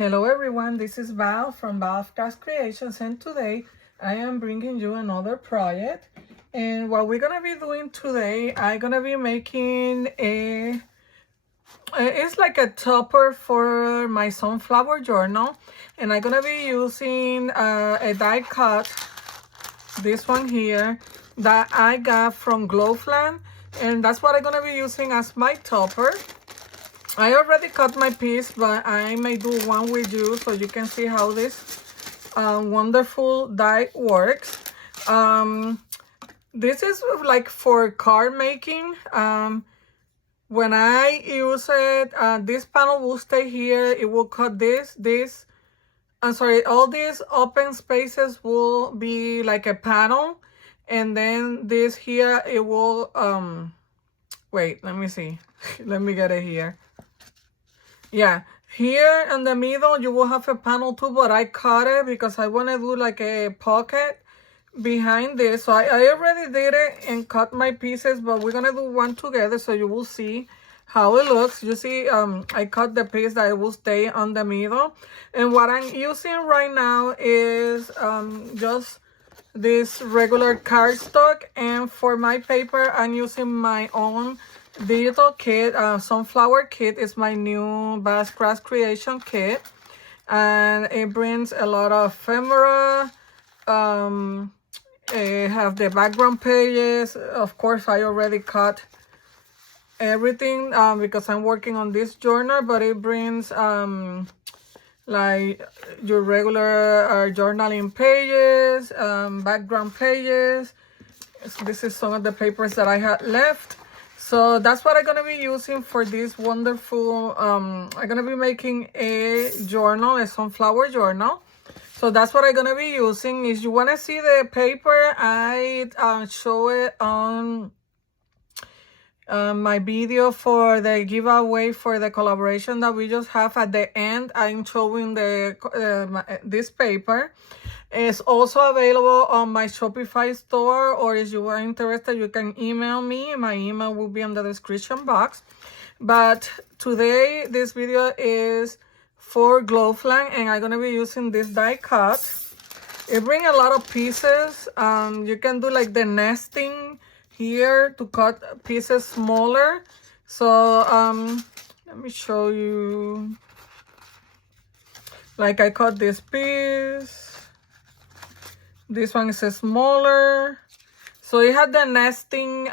Hello everyone, this is Val from Vals Creations, and today I am bringing you another project. And what we're gonna be doing today, I'm gonna be making it's like a topper for my sunflower journal, and I'm gonna be using a die cut, this one here, that I got from Globeland, and that's what I'm gonna be using as my topper. I already cut my piece, but I may do one with you so you can see how this wonderful die works. This is like for card making. When I use it, this panel will stay here. It will cut all these open spaces will be like a panel. And then this here, it will, wait, let me see. Let me get it here. Yeah, here in the middle you will have a panel too, but I cut it because I want to do like a pocket behind this. So I already did it and cut my pieces, but we're gonna do one together so you will see how it looks. You see, I cut the piece that it will stay on the middle, and what I'm using right now is just this regular cardstock, and for my paper I'm using my own digital kit. Sunflower kit is my new Vals creation kit, and it brings a lot of ephemera. It have the background pages. Of course, I already cut everything because I'm working on this journal, but it brings like your regular journaling pages, background pages. This is some of the papers that I had left. So that's what I'm going to be using for this wonderful, I'm going to be making a journal, a sunflower journal. So that's what I'm going to be using. If you want to see the paper, I show it on my video for the giveaway for the collaboration that we just have. At the end, I'm showing this paper. It's also available on my Shopify store, or if you are interested, you can email me. My email will be in the description box. But today, this video is for Globeland, and I'm going to be using this die cut. It brings a lot of pieces. You can do like the nesting here to cut pieces smaller. So let me show you. Like I cut this piece. This one is smaller. So it had the nesting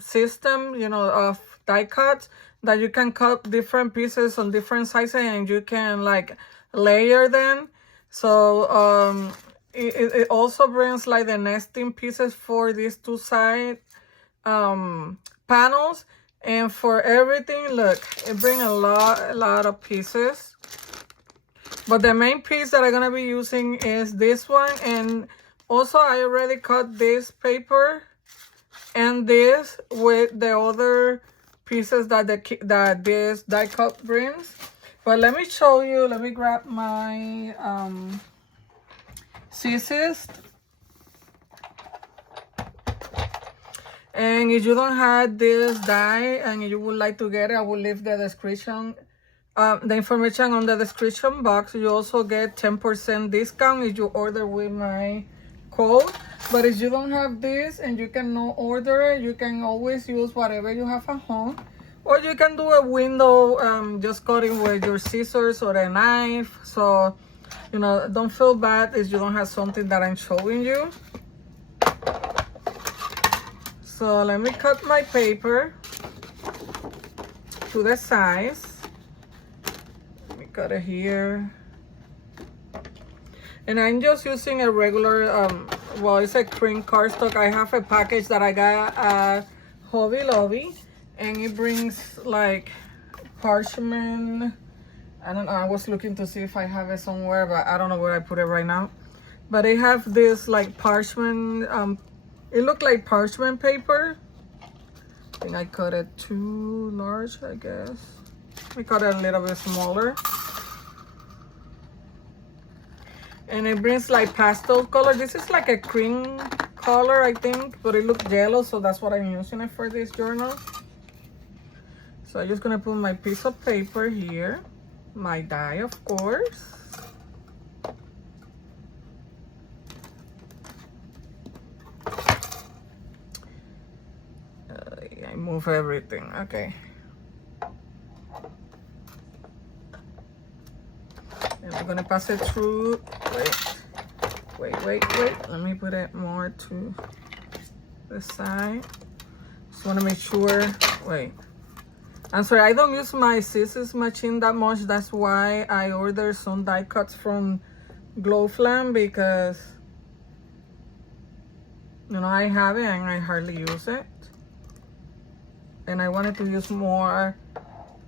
system, you know, of die cuts that you can cut different pieces on different sizes, and you can like layer them. So it also brings like the nesting pieces for these two side panels. And for everything, look, it brings a lot of pieces. But the main piece that I'm going to be using is this one. And also I already cut this paper and this with the other pieces that this die cut brings. But let me show you. Let me grab my scissors. And if you don't have this die and you would like to get it, I will leave the description. The information on the description box. You also get 10% discount if you order with my code. But if you don't have this and you cannot order it, you can always use whatever you have at home. Or you can do a window just cutting with your scissors or a knife. So, you know, don't feel bad if you don't have something that I'm showing you. So let me cut my paper to the size. Got it here, and I'm just using a regular well, it's a cream cardstock. I have a package that I got at Hobby Lobby, and it brings like parchment. I don't know, I was looking to see if I have it somewhere, but I don't know where I put it right now. But it have this like parchment, it looked like parchment paper. I think I cut it too large, I guess. We cut it a little bit smaller. And it brings like pastel color. This is like a cream color, I think, but it looks yellow, so that's what I'm using it for this journal. So I'm just gonna put my piece of paper here. my die, of course. I move everything. Okay. And we're gonna pass it through. Wait. Let me put it more to the side. Just wanna make sure. Wait. I'm sorry, I don't use my scissors machine that much. That's why I ordered some die cuts from Globeland, because you know I have it and I hardly use it. And I wanted to use more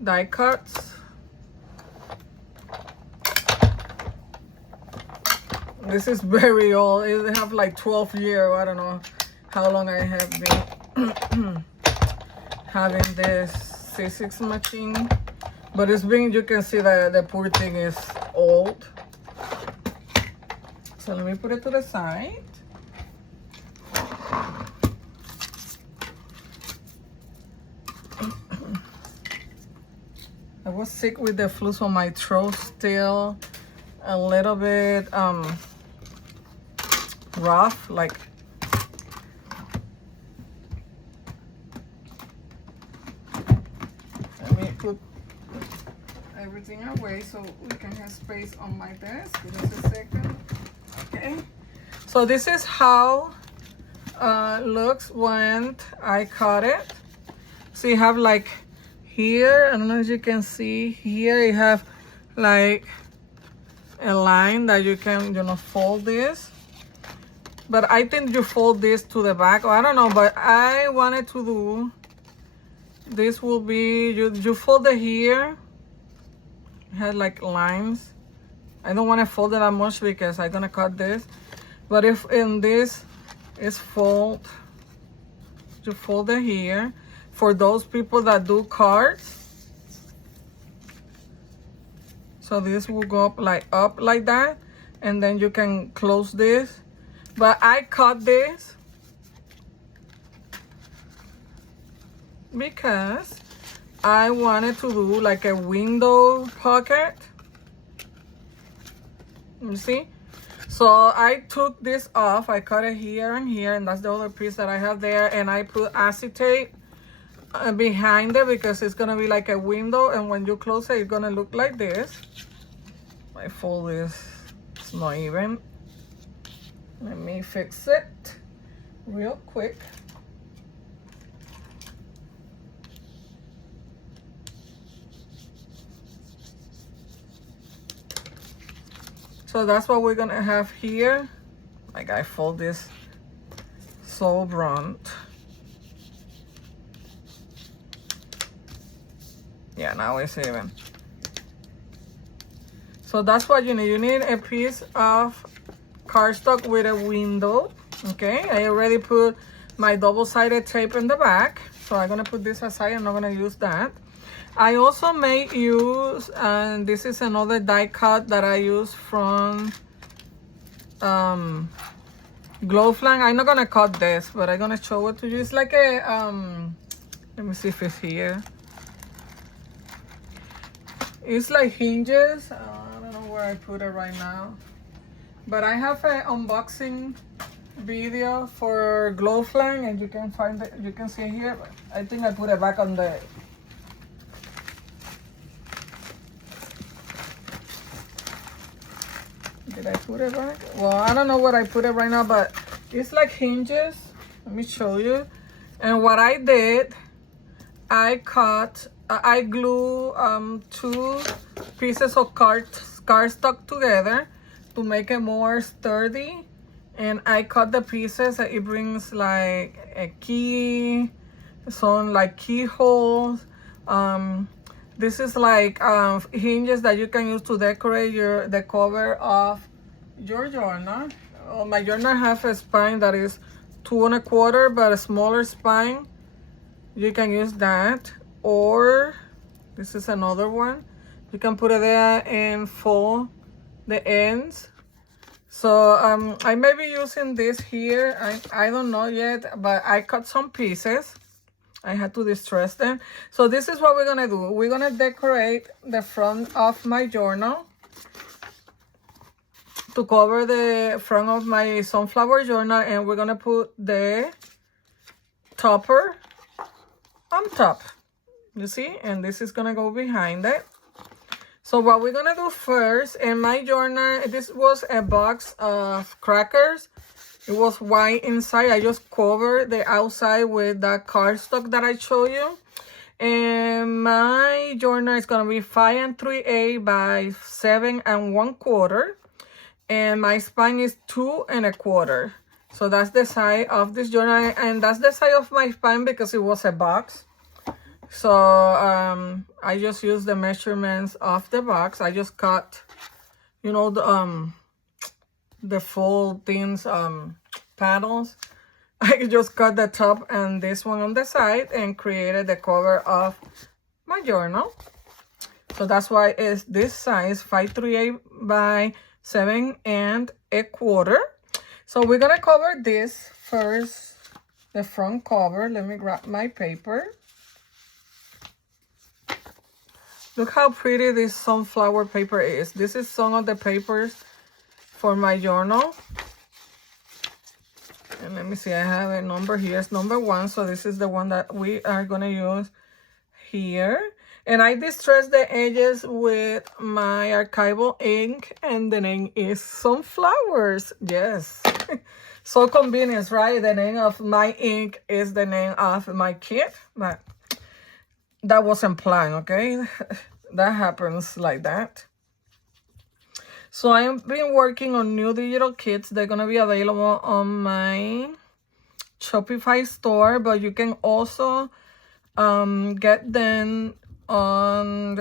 die cuts. This is very old. It have like 12 years. I don't know how long I have been having this scissors machine. But it's been, you can see that the poor thing is old. So let me put it to the side. I was sick with the flu, so my throat still a little bit rough. Like, let me put everything away so we can have space on my desk. Just a second. Okay. So this is how looks when I cut it. So you have like here, I don't know if you can see here, you have like a line that you can, you know, fold this. But I think you fold this to the back, or I don't know, but I wanted to do, this will be, you fold it here. It has like lines. I don't want to fold it that much because I'm gonna cut this. But if in this is fold, you fold it here. For those people that do cards, so this will go up like that, and then you can close this. But I cut this because I wanted to do like a window pocket. You see? So I took this off. I cut it here and here, and that's the other piece that I have there, and I put acetate behind it because it's gonna be like a window, and when you close it, it's gonna look like this. I fold this, it's not even. Let me fix it real quick. So that's what we're gonna have here. Like, I fold this so blunt. Yeah, now it's even. So that's what you need. You need a piece of cardstock with a window. Okay, I already put my double-sided tape in the back. So I'm gonna put this aside. I'm not gonna use that. I also may use, and this is another die cut that I use from Globeland. I'm not gonna cut this, but I'm gonna show it to you. It's like a, let me see if it's here. It's like hinges. I don't know where I put it right now. But I have an unboxing video for Globeland, and you can find it, you can see it here. I think I put it back on the, did I put it back? Well, I don't know what I put it right now, but it's like hinges. Let me show you. And what I did, I glue 2 pieces of cardstock together to make it more sturdy. And I cut the pieces. It brings like a key, some like keyholes. This is like hinges that you can use to decorate the cover of your journal. My journal has a spine that is 2 1/4, but a smaller spine. You can use that, or this is another one. You can put it there and fold the ends. So I may be using this here. I don't know yet, but I cut some pieces. I had to distress them. So this is what we're gonna do. We're gonna decorate the front of my journal to cover the front of my sunflower journal, and we're gonna put the topper on top, you see, and this is gonna go behind it. So what we're gonna do first, in my journal, this was a box of crackers. It was white inside. I just covered the outside with that cardstock that I showed you. And my journal is gonna be 5 3/8 by 7 1/4. And my spine is 2 1/4. So that's the size of this journal, and that's the size of my spine because it was a box. So I just used the measurements of the box. I just cut, you know, the full things panels. I just cut the top and this one on the side and created the cover of my journal. So that's why it's this size, 5 3/8 by 7 1/4. So we're gonna cover this first, the front cover. Let me grab my paper. Look how pretty this sunflower paper is. This is some of the papers for my journal. And let me see, I have a number here. It's number 1. So this is the one that we are going to use here. And I distressed the edges with my archival ink. And the name is Sunflowers. Yes. So convenient, right? The name of my ink is the name of my kit. But that wasn't planned, okay? That happens like that. So I've been working on new digital kits. They're going to be available on my Shopify store, but you can also get them on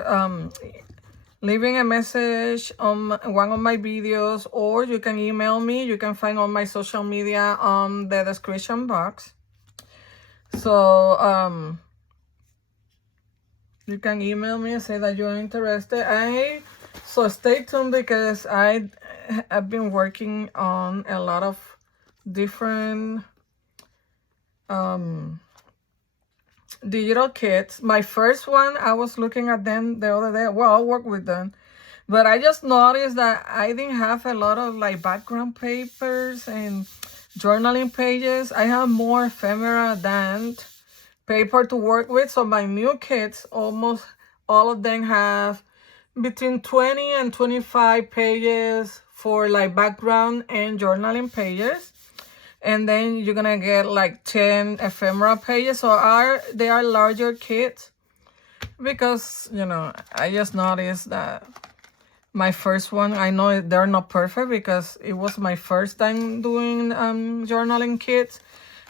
leaving a message on one of my videos, or you can email me. You can find all my social media on the description box. So you can email me and say that you're interested. So stay tuned because I've been working on a lot of different digital kits. My first one, I was looking at them the other day. Well, I work with them. But I just noticed that I didn't have a lot of like background papers and journaling pages. I have more ephemera than paper to work with. So my new kits, almost all of them have between 20 and 25 pages for like background and journaling pages. And then you're gonna get like 10 ephemera pages. So they are larger kits because, you know, I just noticed that my first one, I know they're not perfect because it was my first time doing journaling kits,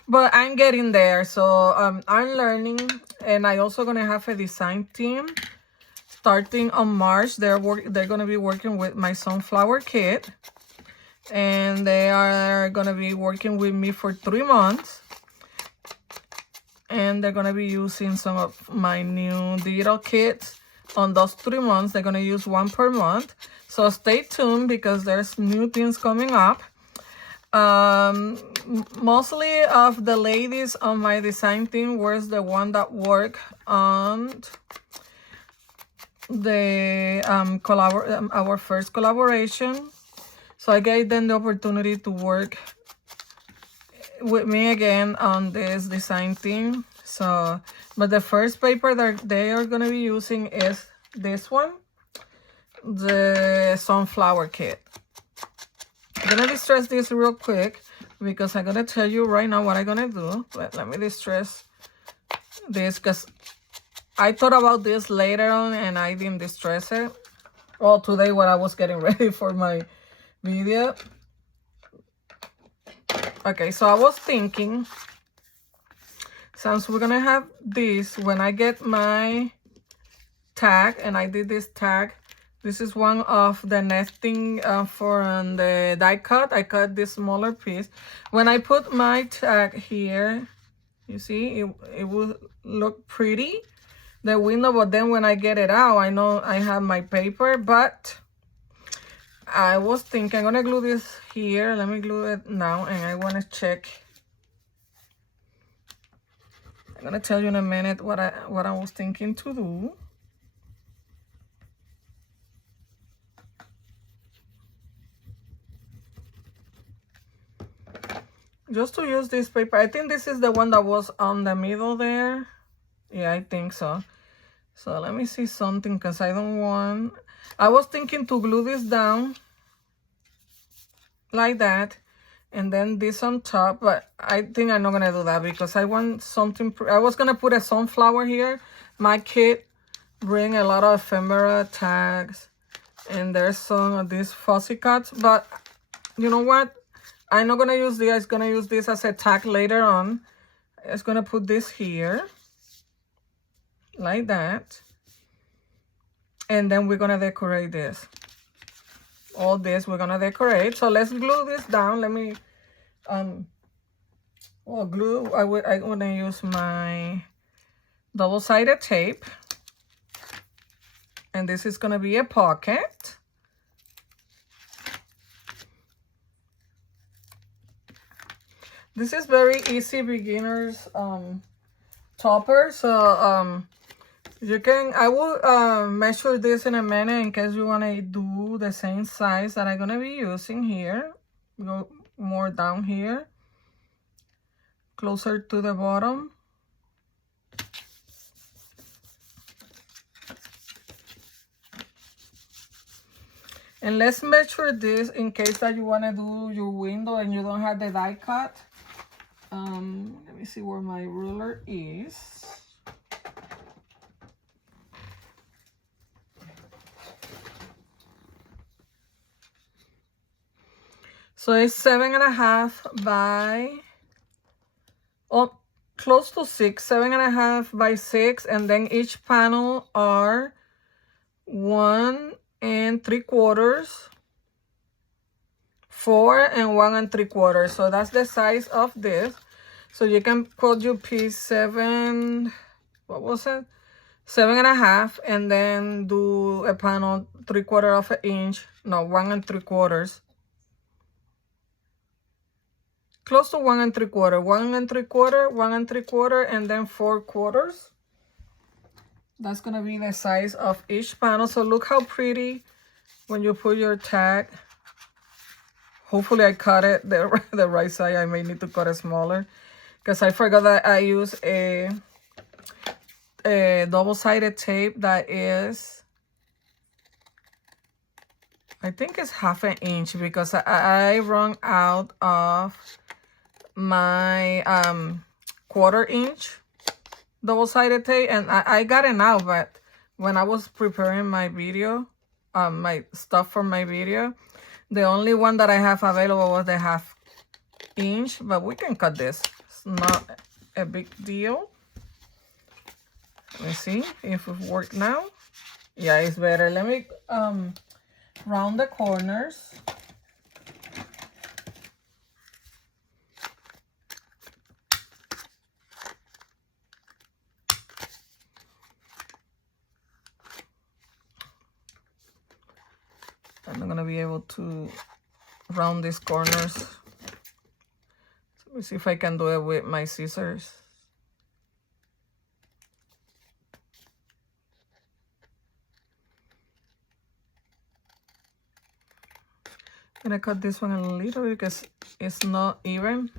but I'm getting there. So I'm learning, and I also gonna have a design team starting on March. They're gonna be working with my sunflower kit, and they are gonna be working with me for 3 months, and they're gonna be using some of my new digital kits on those 3 months. They're gonna use one per month. So stay tuned because there's new things coming up. Mostly of the ladies on my design team was the one that worked on the our first collaboration. So I gave them the opportunity to work with me again on this design team. So, but the first paper that they are going to be using is this one, the sunflower kit. I'm going to distress this real quick because I'm going to tell you right now what I'm going to do. Let me distress this because I thought about this later on and I didn't distress it. Well, today when I was getting ready for my video. Okay, so I was thinking, since we're gonna have this, when I get my tag, and I did this tag, this is one of the nesting for the die cut. I cut this smaller piece. When I put my tag here, you see, it will look pretty, the window, but then when I get it out, I know I have my paper, but I was thinking I'm gonna glue this here. Let me glue it now, and I want to check I'm gonna tell you in a minute what I was thinking to do. Just to use this paper. I think this is the one that was on the middle there. Yeah, I think so. So let me see something, because I don't want... I was thinking to glue this down like that, and then this on top, but I think I'm not gonna do that because I want something... I was gonna put a sunflower here. My kit bring a lot of ephemera tags, and there's some of these fussy cuts, but you know what? I'm not gonna use this. I'm gonna use this as a tag later on. I'm just gonna put this here like that, and then we're gonna decorate this. All this we're gonna decorate. So let's glue this down. Let me glue. I want to use my double-sided tape, and this is gonna be a pocket. This is very easy beginners topper. So you can, I will measure this in a minute in case you want to do the same size that I'm gonna be using here. Go more down here, closer to the bottom. And let's measure this in case that you want to do your window and you don't have the die cut. Let me see where my ruler is. So it's 7.5 by, close to 6, 7.5 by 6, and then each panel are 1 3/4, 4 and 1 3/4. So that's the size of this. So you can put your piece 7, what was it? 7.5, and then do a panel 3/4 of an inch. No, 1 3/4. Close to 1 3/4, 1 3/4, 1 3/4, and then 4/4. That's gonna be the size of each panel. So look how pretty when you put your tag. Hopefully I cut it the right side. I may need to cut it smaller because I forgot that I use a double-sided tape that is, I think it's 1/2 inch, because I run out of my 1/4 inch double-sided tape, and I got it now, but when I was preparing my video, my stuff for my video, the only one that I have available was the 1/2 inch, but we can cut this. It's not a big deal. Let me see if it worked now. Yeah, it's better. Let me round the corners. I'm not gonna be able to round these corners. Let me see if I can do it with my scissors. I'm gonna cut this one a little because it's not even.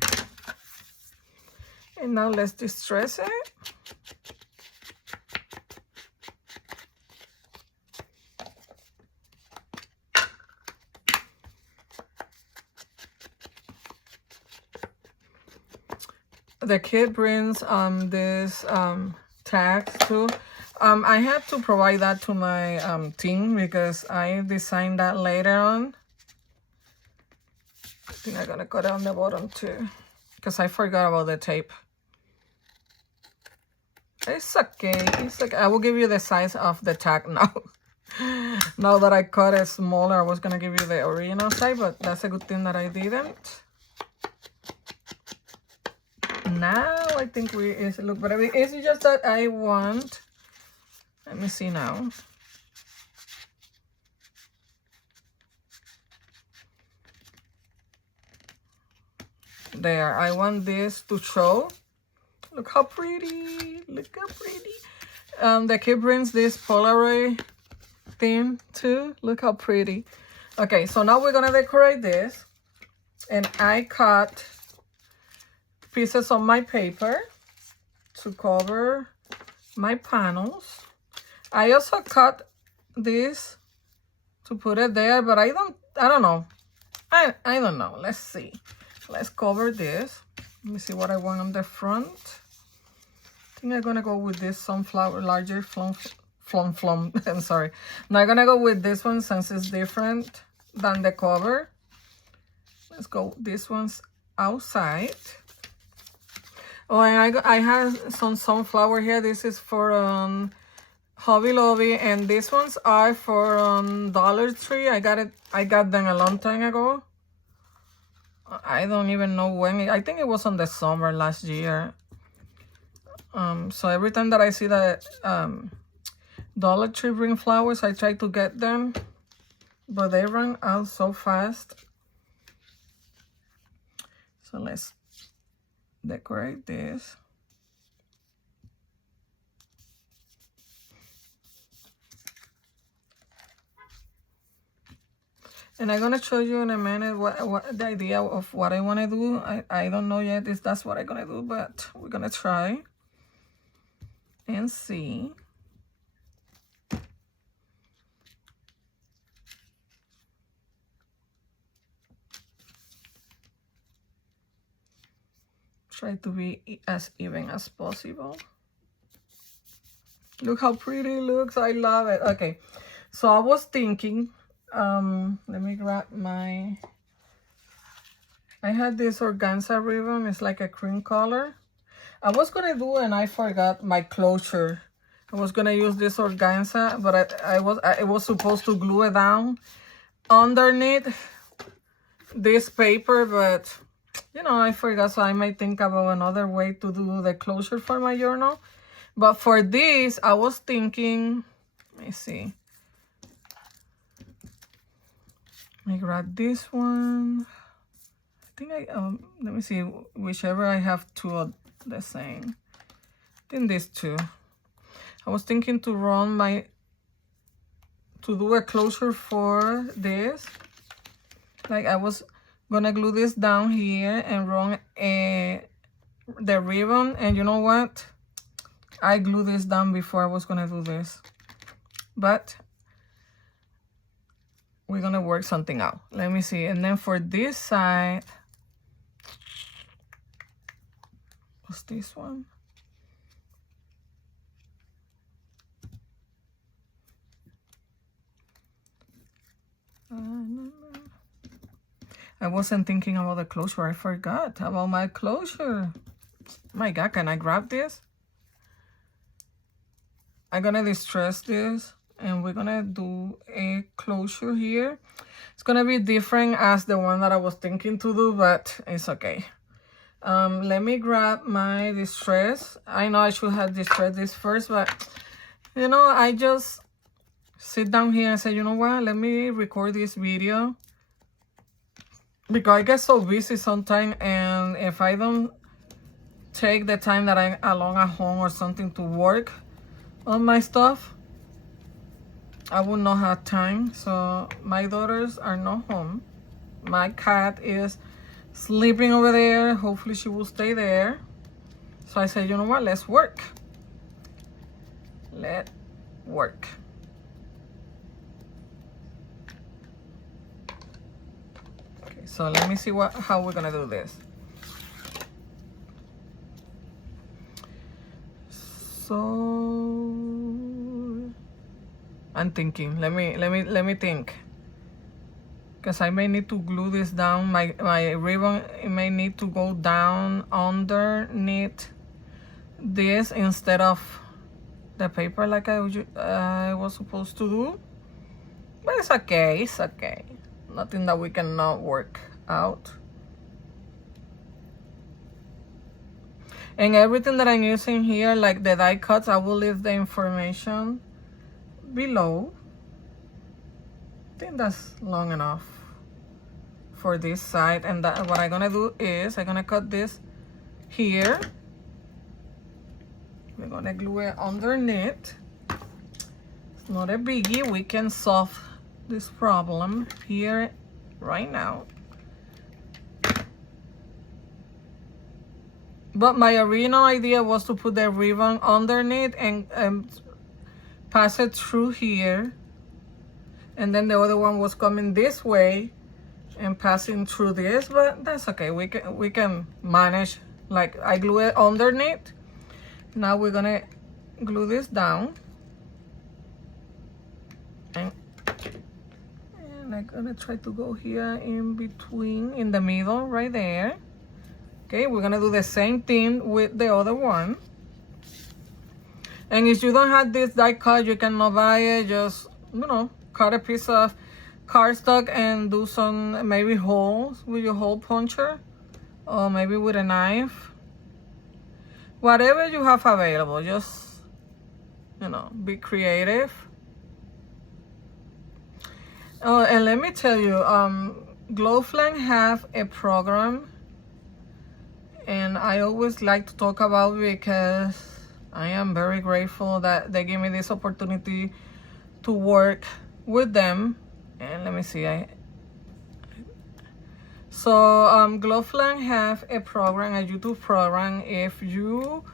And now let's distress it. The kit brings this tags too. I had to provide that to my team because I designed that later on. I think I'm gonna cut it on the bottom too because I forgot about the tape. It's okay. It's like I will give you the size of the tag now. Now that I cut it smaller, I was gonna give you the original size, but that's a good thing that I didn't. Now I think it look better. It's just that I want, let me see now. There, I want this to show. Look how pretty. Look how pretty. The kid brings this Polaroid theme too. Look how pretty. Okay, so now we're gonna decorate this. And I cut pieces of my paper to cover my panels. I also cut this to put it there, but I don't know. I don't know. Let's see. Let's cover this. Let me see what I want on the front. I think I'm gonna go with this sunflower, larger flum. I'm sorry. Now I'm gonna go with this one since it's different than the cover. Let's go. This one's outside. Oh, and I have some sunflower here. This is for Hobby Lobby, and these ones are for Dollar Tree. I got them a long time ago. I don't even know when. I think it was on the summer last year. So every time that I see that Dollar Tree bring flowers, I try to get them, but they run out so fast. So let's decorate this. And I'm gonna show you in a minute what the idea of what I want to do. I don't know yet if that's what I'm gonna do, but we're gonna try and see. Try to be as even as possible. Look how pretty it looks. I love it. Okay, so I was thinking, let me grab my, I had this organza ribbon. It's like a cream color. I was gonna do, and I forgot my closure. I was gonna use this organza, but I was supposed to glue it down underneath this paper, but you know, I forgot, so I might think about another way to do the closure for my journal. But for this, I was thinking, let me see. Let me grab this one. I think let me see, whichever I have two of the same. I think these two. I was thinking to do a closure for this. Like I was gonna glue this down here and run the ribbon, and you know what? I glued this down before I was gonna do this, but we're gonna work something out. Let me see. And then for this side, what's this one? I wasn't thinking about the closure. I forgot about my closure. My God, can I grab this? I'm gonna distress this, and we're gonna do a closure here. It's gonna be different as the one that I was thinking to do, but it's okay. Let me grab my distress. I know I should have distressed this first, but you know, I just sit down here and say, you know what, let me record this video, because I get so busy sometimes, and if I don't take the time that I'm alone at home or something to work on my stuff, I will not have time. So my daughters are not home. My cat is sleeping over there. Hopefully she will stay there. So I said, you know what, let's work. Let's work. Okay, so let me see how we're gonna do this. So I'm thinking, let me think, because I may need to glue this down. My ribbon, it may need to go down underneath this instead of the paper like I was supposed to do. But it's okay, it's okay. Nothing that we cannot work out. And everything that I'm using here, like the die cuts, I will leave the information below. I think that's long enough for this side. And what I'm gonna do is I'm gonna cut this here, We're gonna glue it underneath. It's not a biggie. We can solve this problem here right now. But my original idea was to put the ribbon underneath and pass it through here. And then the other one was coming this way and passing through this, but that's okay. We can manage. Like, I glue it underneath. Now we're gonna glue this down. And I'm gonna try to go here in between, in the middle, right there. Okay, we're gonna do the same thing with the other one. And if you don't have this die cut, you cannot buy it. Just, you know, cut a piece of cardstock and do some maybe holes with your hole puncher, or maybe with a knife. Whatever you have available, just, you know, be creative. Oh, and let me tell you, Globeland have a program, and I always like to talk about it because I am very grateful that they gave me this opportunity to work with them. And let me see, Globeland have a program, a YouTube program. If you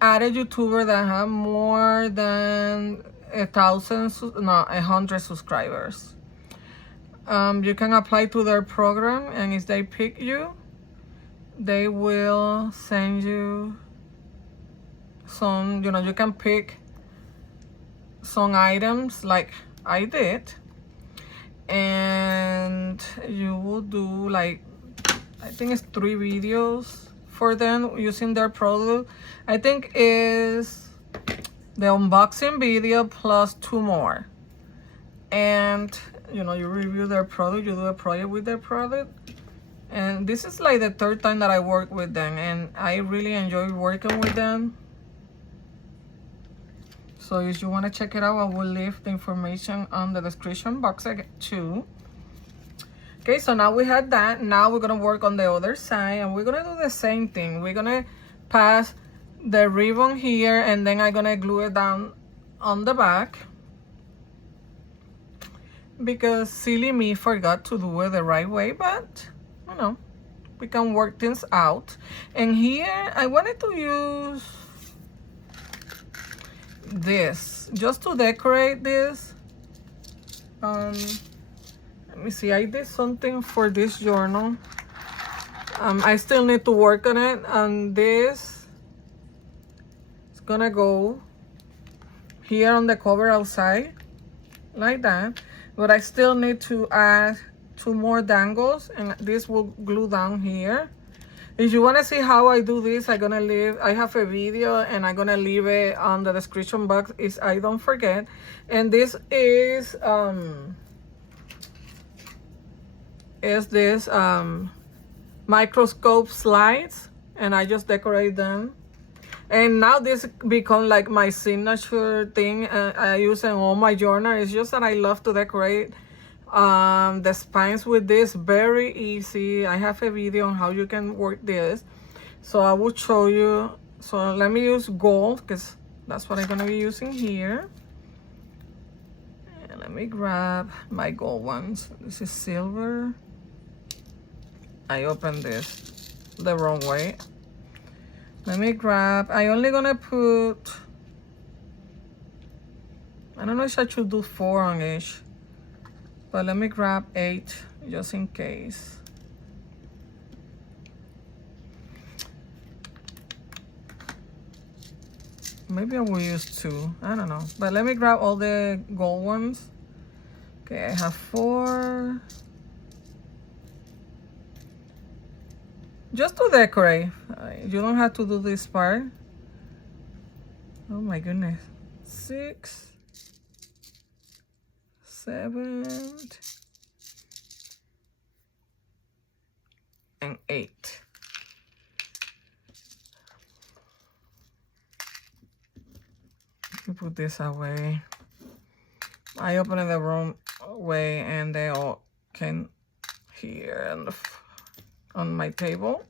add a YouTuber that have more than 100 subscribers, you can apply to their program, and if they pick you, they will send you some, you know, you can pick some items like I did, and you will do, like, I think it's 3 videos for them using their product. I think is the unboxing video plus 2 more, and you know, you review their product, you do a project with their product. And this is like the 3rd time that I work with them, and I really enjoy working with them. So if you want to check it out, I will leave the information on the description box too. Okay, so now we had that. Now we're gonna work on the other side, and we're gonna do the same thing. We're gonna pass the ribbon here, and then I'm gonna glue it down on the back, because silly me forgot to do it the right way, but you know, we can work things out. And here I wanted to use this just to decorate this. Let me see, I did something for this journal. I still need to work on it, and this is gonna go here on the cover outside like that, but I still need to add 2 more dangles, and this will glue down here. If you want to see how I do this, I have a video, and I'm gonna leave it on the description box if I don't forget. And this is this microscope slides, and I just decorate them. And now this become like my signature thing. I use in all my journals. It's just that I love to decorate the spines with this. Very easy. I have a video on how you can work this, so I will show you. So let me use gold, because that's what I'm gonna be using here. And let me grab my gold ones. This is silver. I opened this the wrong way. Let me grab, I only gonna put, I don't know if I should do 4 on each, but let me grab 8 just in case. Maybe I will use 2, I don't know. But let me grab all the gold ones. Okay, I have 4. Just to decorate. You don't have to do this part. Oh my goodness. 6, 7, and 8. Let me put this away. I opened it the wrong way, and they all came here on my table.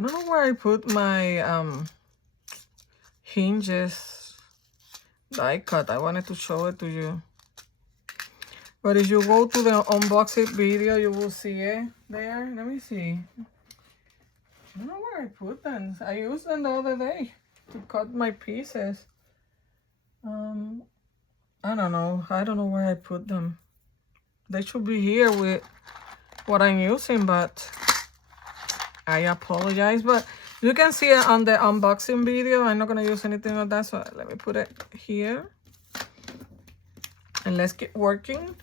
I don't know where I put my hinges die cut. I wanted to show it to you. But if you go to the unboxing video, you will see it there. Let me see. I don't know where I put them. I used them the other day to cut my pieces. I don't know. I don't know where I put them. They should be here with what I'm using, but I apologize. But you can see it on the unboxing video. I'm not going to use anything like that, so let me put it here. And let's get working.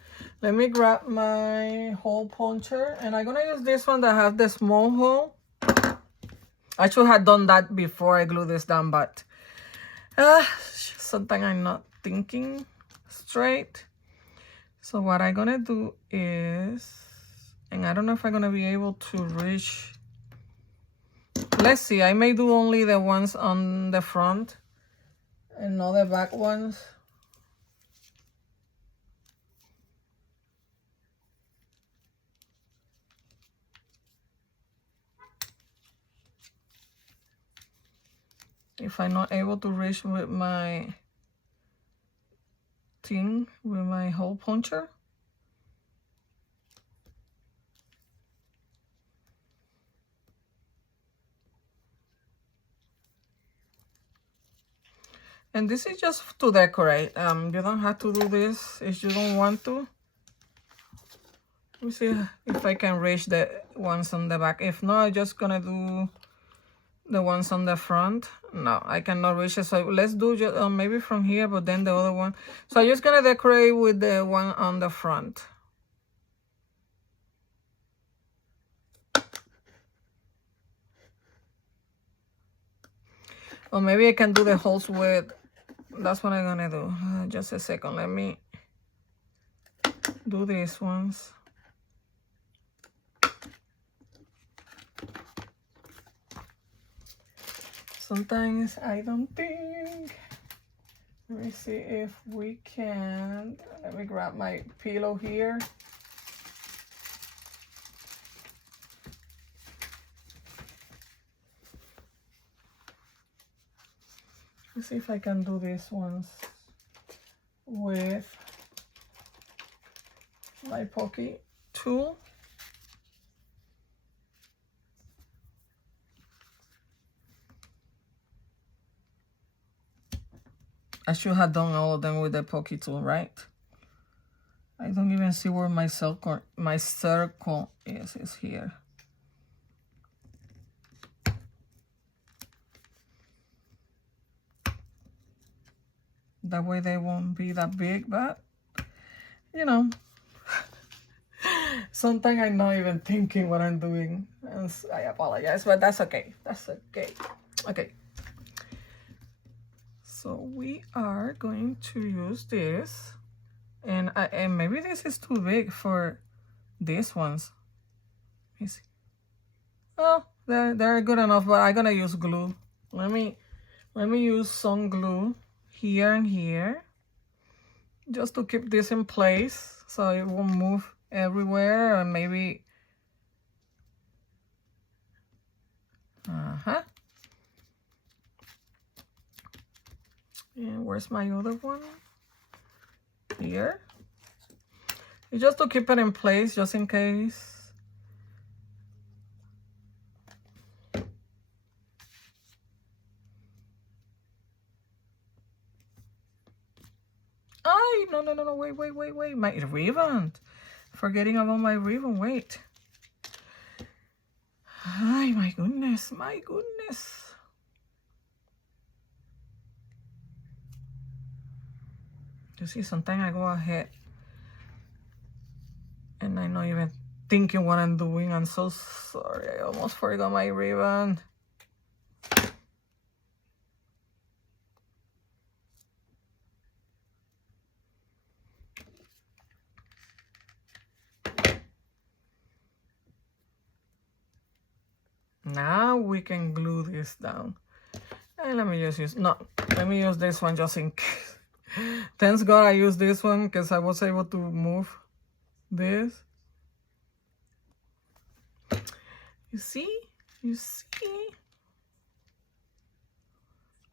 Let me grab my hole puncher. And I'm going to use this one that has the small hole. I should have done that before I glue this down, but something I'm not thinking straight. So what I'm gonna do is, and I don't know if I'm gonna be able to reach. Let's see, I may do only the ones on the front and not the back ones. If I'm not able to reach with my thing, with my hole puncher. And this is just to decorate. You don't have to do this if you don't want to. Let me see if I can reach the ones on the back. If not, I'm just gonna do the ones on the front. No, I cannot reach it. So let's do just maybe from here, but then the other one. So I'm just gonna decorate with the one on the front. Or maybe I can do the holes with. That's what I'm gonna do. Just a second. Let me do these ones. Sometimes I don't think. Let me see if we can. Let me grab my pillow here. Let's see if I can do these ones with my pocket tool. I should have done all of them with the pocket tool, right? I don't even see where my circle is. It's here. That way they won't be that big, but you know, sometimes I'm not even thinking what I'm doing. I apologize, but that's okay. That's okay. Okay. So we are going to use this, and maybe this is too big for these ones. Let me see. Oh, they're good enough, but I'm gonna use glue. Let me use some glue here and here, just to keep this in place so it won't move everywhere, and maybe. And where's my other one? Here. It's just to keep it in place, just in case. Ay, no, wait. My ribbon. Forgetting about my ribbon, wait. Ay, my goodness. You see, sometimes I go ahead and I'm not even thinking what I'm doing. I'm so sorry. I almost forgot my ribbon. Now we can glue this down. And let me use this one just in case. Thanks God I used this one because I was able to move this. You see? You see?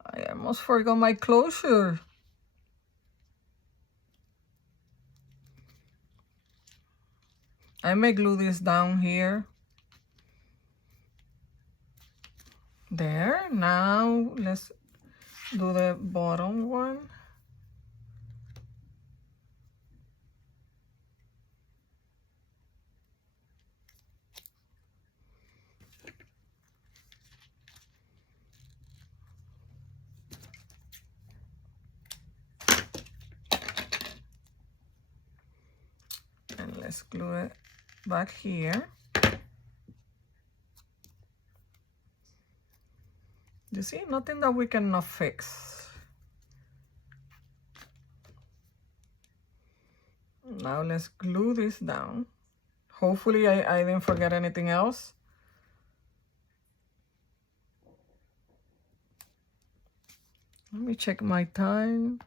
I almost forgot my closure. I may glue this down here. There. Now let's do the bottom one. And let's glue it back here. You see, nothing that we cannot fix. Now let's glue this down. Hopefully I didn't forget anything else. Let me check my time.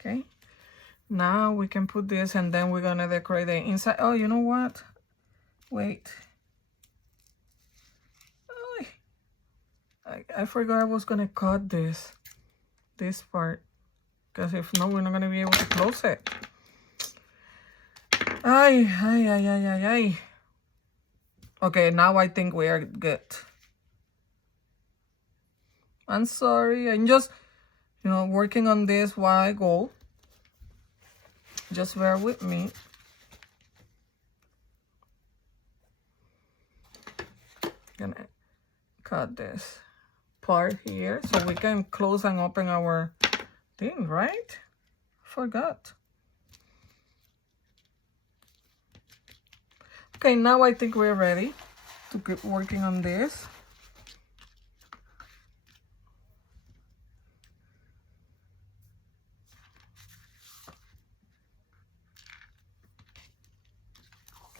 Okay. Now we can put this and then we're gonna decorate the inside. Oh, you know what? Wait. Oh, I forgot I was gonna cut this part. Because if not, we're not gonna be able to close it. Ay. Okay, now I think we are good. I'm sorry. I'm just, working on this while I go. Just bear with me. Gonna cut this part here so we can close and open our thing, right? Forgot. Okay, now I think we're ready to keep working on this.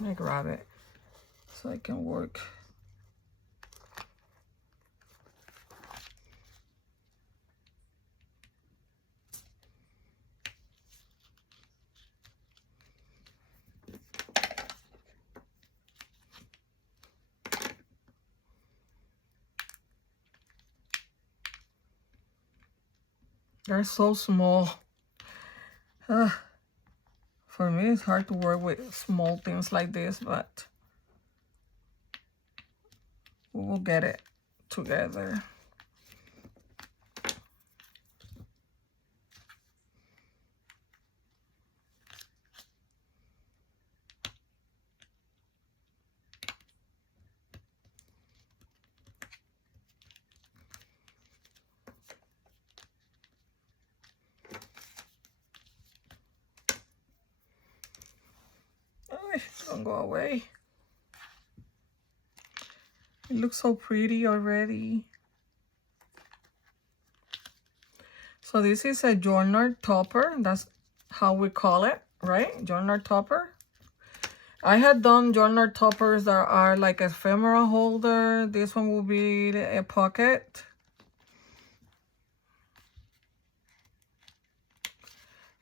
Let me grab it so I can work. They're so small. For me, it's hard to work with small things like this, but we will get it together. Don't go away. It looks so pretty already. So this is a journal topper. That's how we call it, right? Journal topper. I had done journal toppers that are like ephemera holder. This one will be a pocket.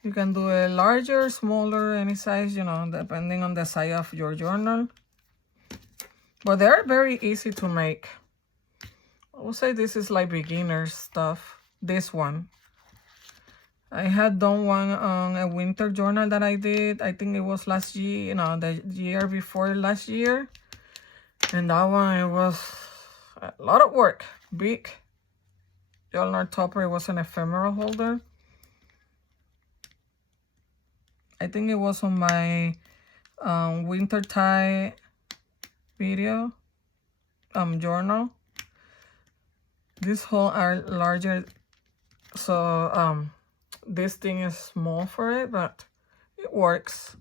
You can do a larger, smaller, any size, depending on the size of your journal. But they're very easy to make. I would say this is like beginner stuff. This one. I had done one on a winter journal that I did. I think it was last year, the year before last year. And that one, it was a lot of work. Big journal topper. It was an ephemera holder. I think it was on my winter tie video journal. These holes are larger, so this thing is small for it, but it works.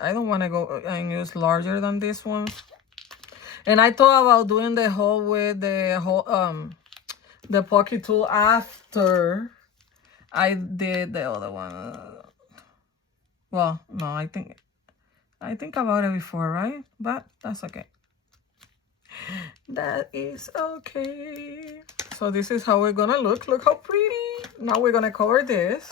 I don't want to go and use larger than this one. And I thought about doing the hole with the whole the pocket tool after I did the other one. Well, no, I think about it before, right? But that's okay. That is okay. So this is how we're gonna look. Look how pretty. Now we're gonna cover this.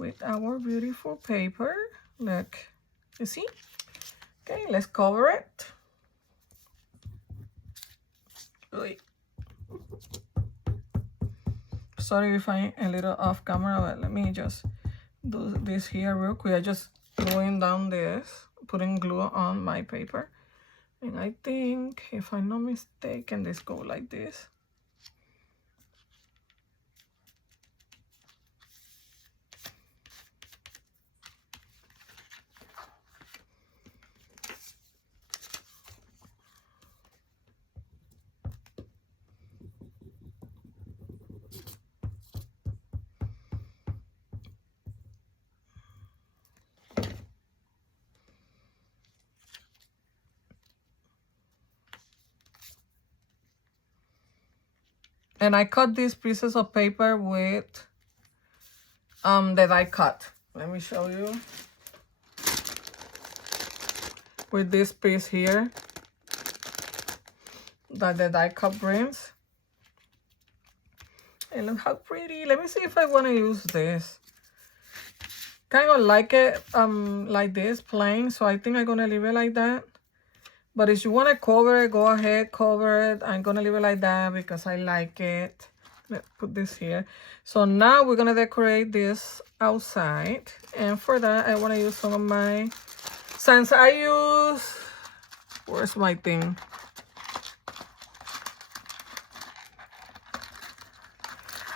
with our beautiful paper. Look, you see? Okay, let's cover it. Wait. Sorry if I'm a little off camera, but let me just do this here real quick. I just gluing down this, putting glue on my paper. And I think, if I'm not mistaken, this go like this. And I cut these pieces of paper with the die cut. Let me show you. With this piece here that the die cut brings. And look how pretty. Let me see if I want to use this. Kind of like it like this, plain. So I think I'm gonna leave it like that. But if you want to cover it, go ahead, cover it. I'm going to leave it like that because I like it. Let's put this here. So now we're going to decorate this outside. And for that, I want to use some of my... Since I use... Where's my thing?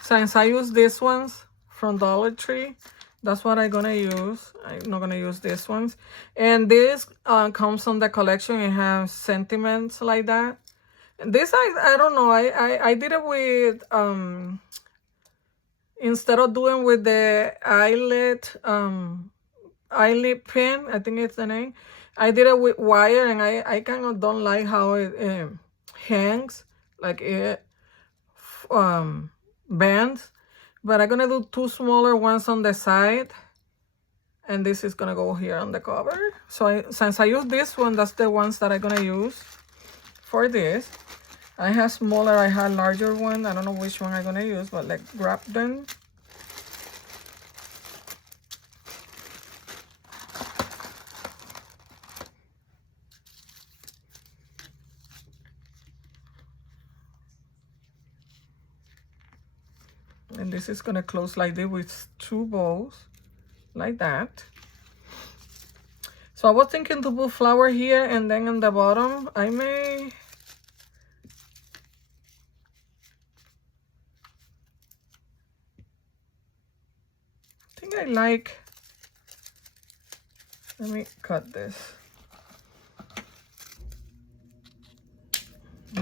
Since I use these ones from Dollar Tree, that's what I'm gonna use. I'm not gonna use these ones. And this comes on the collection. It has sentiments like that. And this I don't know. I did it with instead of doing with the eyelid pin, I think it's the name. I did it with wire, and I kind of don't like how it hangs, like it bends. But I'm gonna do two smaller ones on the side, and this is gonna go here on the cover. So since I use this one, that's the ones that I'm gonna use for this. I have smaller, I have larger one. I don't know which one I'm gonna use, but let's grab them. And this is gonna close like this with two bows, like that. So I was thinking to put flower here, and then on the bottom, I may... I think I like... Let me cut this.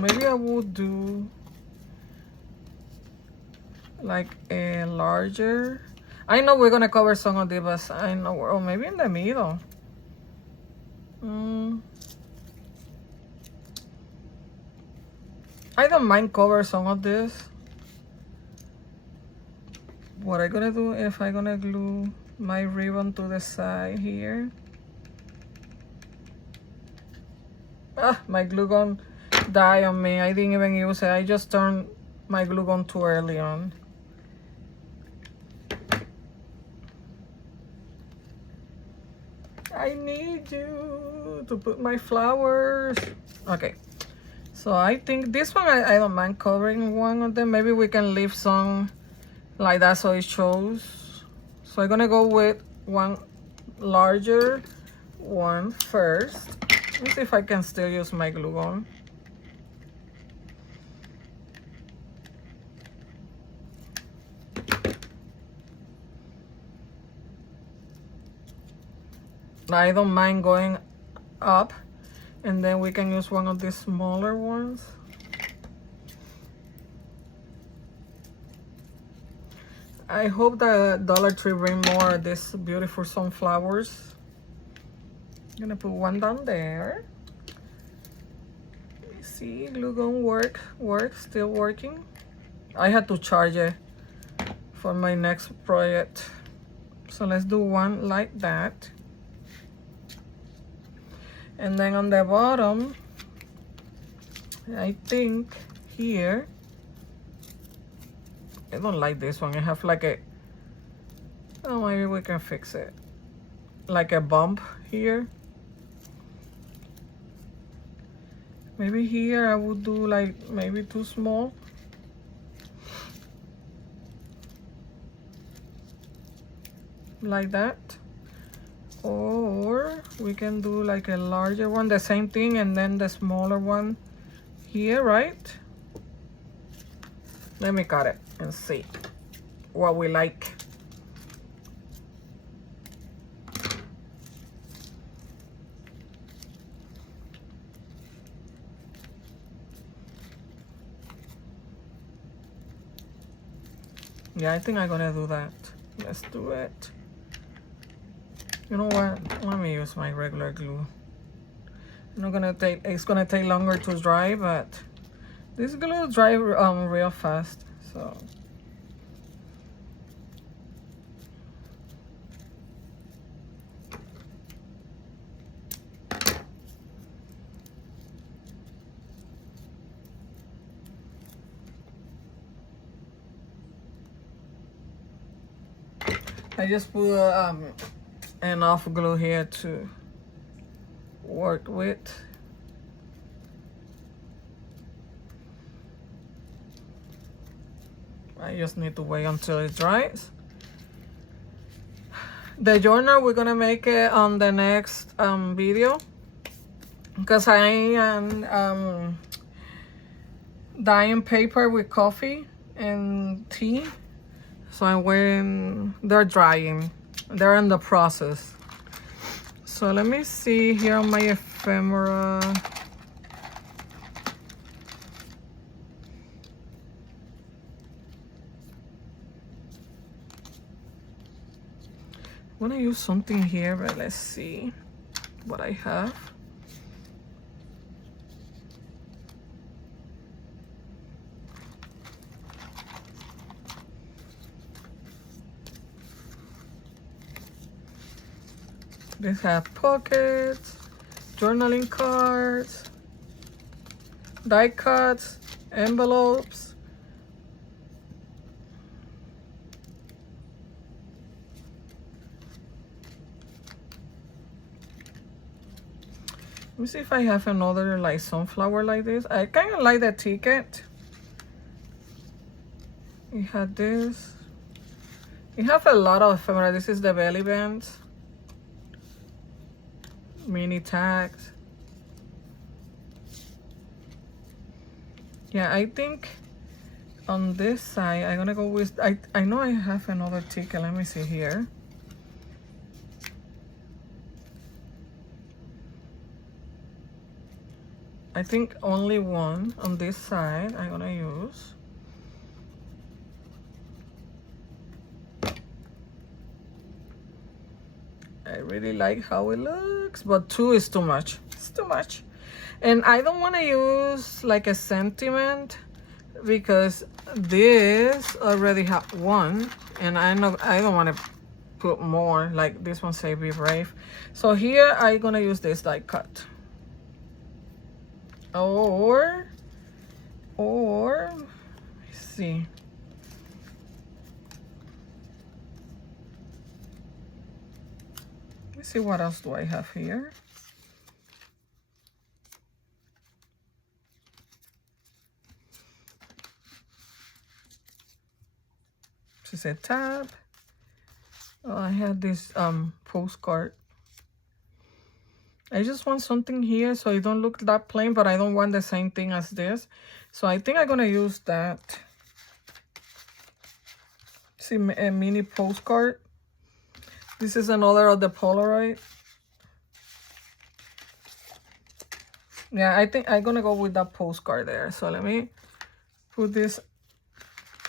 Maybe I will do like a larger... I know we're gonna cover some of these, but I know, or maybe in the middle. I don't mind cover some of this. What I'm gonna do, if I'm gonna glue my ribbon to the side here. My glue gun died on me. I didn't even use it. I just turned my glue gun too early on. I need you to put my flowers. Okay, so I think this one, I don't mind covering one of them. Maybe we can leave some like that so it shows. So I'm gonna go with one larger one first. Let's see if I can still use my glue gun. I don't mind going up, and then we can use one of these smaller ones. I hope that Dollar Tree bring more of these beautiful sunflowers. I'm gonna put one down there. Let me see, glue gun work, still working. I had to charge it for my next project. So let's do one like that. And then on the bottom, I think here, I don't like this one. I have like a Oh, maybe we can fix it. Like a bump here. Maybe here I would do like maybe too small. Like that. Or we can do like a larger one, the same thing, and then the smaller one here, right? Let me cut it and see what we like. Yeah, I think I'm gonna do that. Let's do it. You know what? Let me use my regular glue. I'm not gonna take, it's gonna take longer to dry, but this glue dry real fast, so. I just put enough glue here to work with. I just need to wait until it dries. The journal, we're gonna make it on the next video, because I am dyeing paper with coffee and tea. So I'm waiting, they're drying. They're in the process. So let me see here on my ephemera. I'm gonna use something here, but let's see what I have. These have pockets, journaling cards, die cuts, envelopes. Let me see if I have another like sunflower like this. I kind of like the ticket. We had this. We have a lot of ephemera. This is the belly bands. Mini tags. Yeah, I think on this side I'm gonna go with, I know I have another ticket. Let me see here. I think only one on this side I'm gonna use. I really like how it looks, but two is too much. It's too much. And I don't want to use like a sentiment, because this already have one, and I don't want to put more. Like this one say be brave. So here I'm gonna use this die cut. Or let's see. Let's see what else do I have here. This is a tab. Oh, I had this postcard. I just want something here so it don't look that plain, but I don't want the same thing as this. So I think I'm gonna use that. See, a mini postcard. This is another of the Polaroid. Yeah, I think I'm gonna go with that postcard there. So let me put this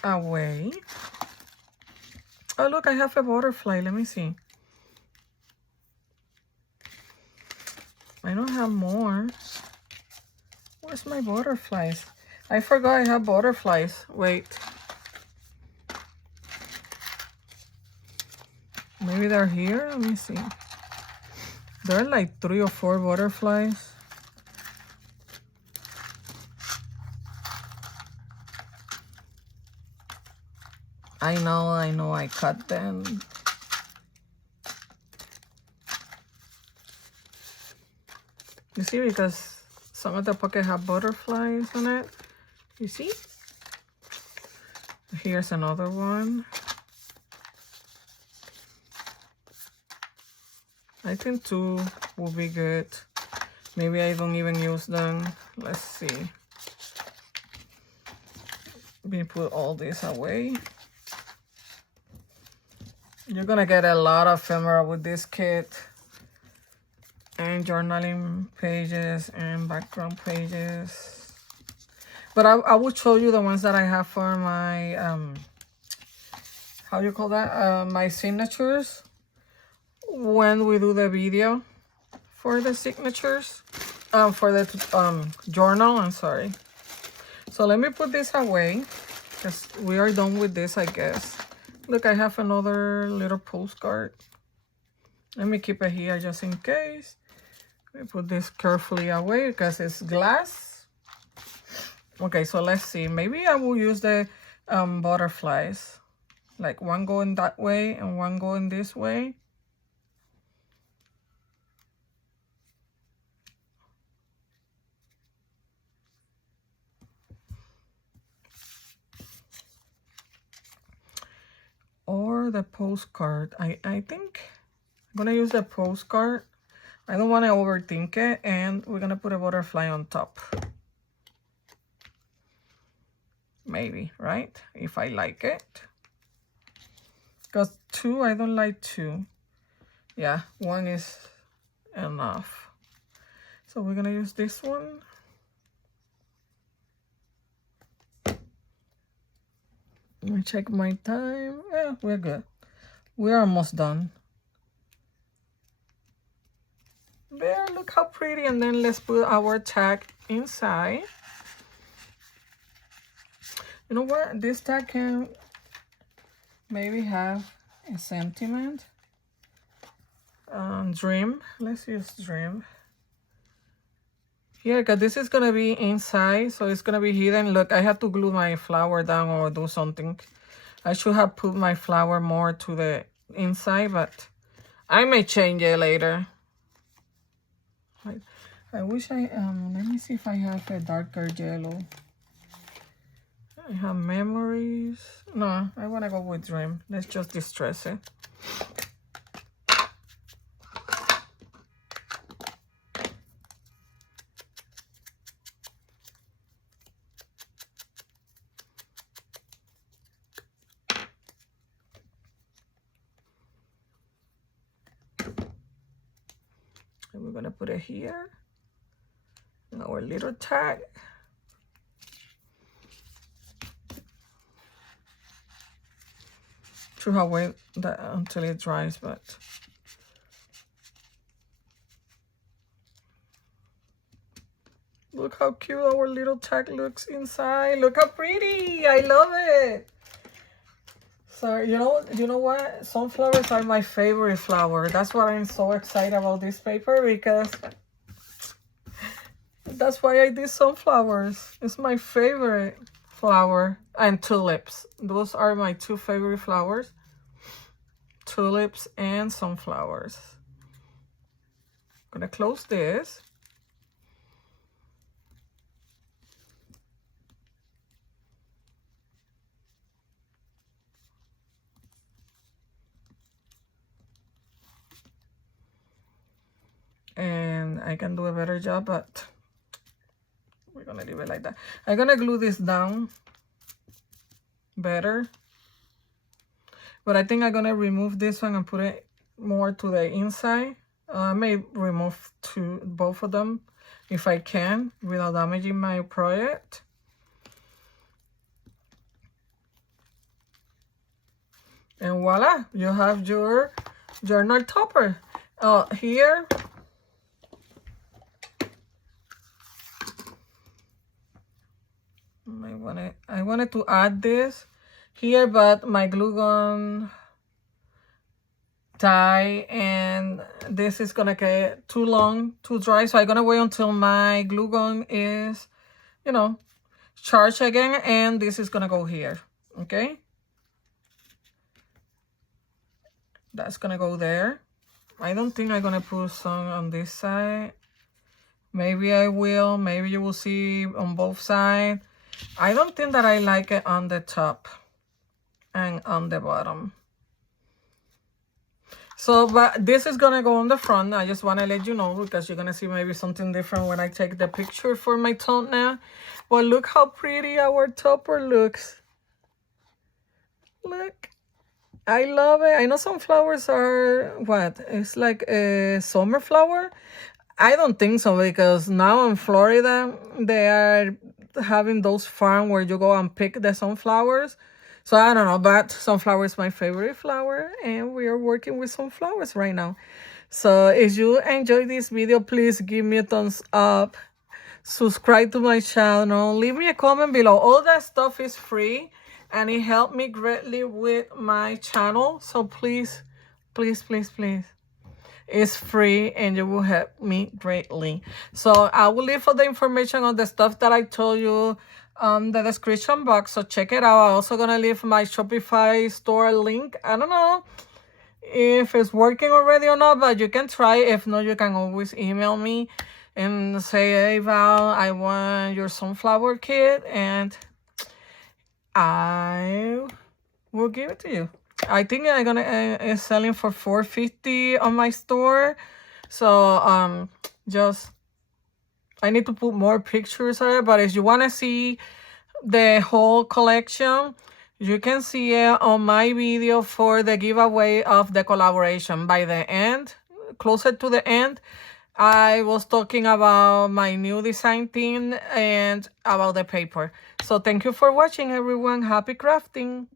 away. Oh, look, I have a butterfly. Let me see. I don't have more. Where's my butterflies? I forgot I have butterflies. Wait. Maybe they're here. Let me see. There are like 3 or 4 butterflies. I know, I cut them. You see, because some of the pockets have butterflies on it. You see? Here's another one. I think 2 will be good. Maybe I don't even use them. Let's see. Let me put all this away. You're gonna get a lot of ephemera with this kit. And journaling pages and background pages. But I will show you the ones that I have for my, how do you call that? My signatures. When we do the video for the signatures. For the journal, I'm sorry. So let me put this away. Because we are done with this, I guess. Look, I have another little postcard. Let me keep it here just in case. Let me put this carefully away because it's glass. Okay, so let's see. Maybe I will use the butterflies. Like one going that way and one going this way. Or the postcard. I think I'm gonna use the postcard. I don't want to overthink it, and we're gonna put a butterfly on top. Maybe, right? If I like it. Because 2, I don't like 2. Yeah, 1 is enough. So we're gonna use this one. Let me check my time. Yeah, we're good. We're almost done. There, look how pretty. And then let's put our tag inside. You know what? This tag can maybe have a sentiment. Dream. Let's use dream. Yeah, because this is going to be inside, so it's going to be hidden. Look, I have to glue my flower down or do something. I should have put my flower more to the inside, but I may change it later. I wish I, let me see if I have a darker yellow. I have memories. No, I want to go with dream. Let's just distress it. And we're going to put it here. Our little tag. Should have wait that until it dries, but look how cute our little tag looks inside. Look how pretty. I love it. So you know what? Sunflowers are my favorite flower. That's why I'm so excited about this paper, because that's why I did sunflowers. It's my favorite flower. And tulips. Those are my 2 favorite flowers. Tulips and sunflowers. I'm gonna close this. And I can do a better job, but we're gonna leave it like that. I'm gonna glue this down better, but I think I'm gonna remove this one and put it more to the inside. I may remove both of them if I can without damaging my project. And voila, you have your journal topper. Here I wanted to add this here, but my glue gun die, and this is gonna get too long to dry, so I'm gonna wait until my glue gun is, charged again, and this is gonna go here. Okay, that's gonna go there. I don't think I'm gonna put some on this side. Maybe I will. Maybe you will see on both sides. I don't think that I like it on the top and on the bottom. So, but this is gonna go on the front. I just want to let you know because you're gonna see maybe something different when I take the picture for my thumbnail. Well, look how pretty our topper looks. Look, I love it. I know some flowers are what? It's like a summer flower. I don't think so because now in Florida they are having those farms where you go and pick the sunflowers. So I don't know, but sunflower is my favorite flower and we are working with sunflowers right now. So if you enjoyed this video, please give me a thumbs up, subscribe to my channel, leave me a comment below. All that stuff is free and it helped me greatly with my channel. So please, please, please, please. It's free and it will help me greatly. So I will leave all the information on the stuff that I told you on the description box. So check it out. I'm also gonna leave my Shopify store link. I don't know if it's working already or not, but you can try. If not, you can always email me and say, hey Val, I want your sunflower kit and I will give it to you. I think I'm gonna is selling for $4.50 on my store. So just I need to put more pictures on it. But if you wanna see the whole collection, you can see it on my video for the giveaway of the collaboration. By the end, closer to the end, I was talking about my new design team and about the paper. So thank you for watching, everyone. Happy crafting.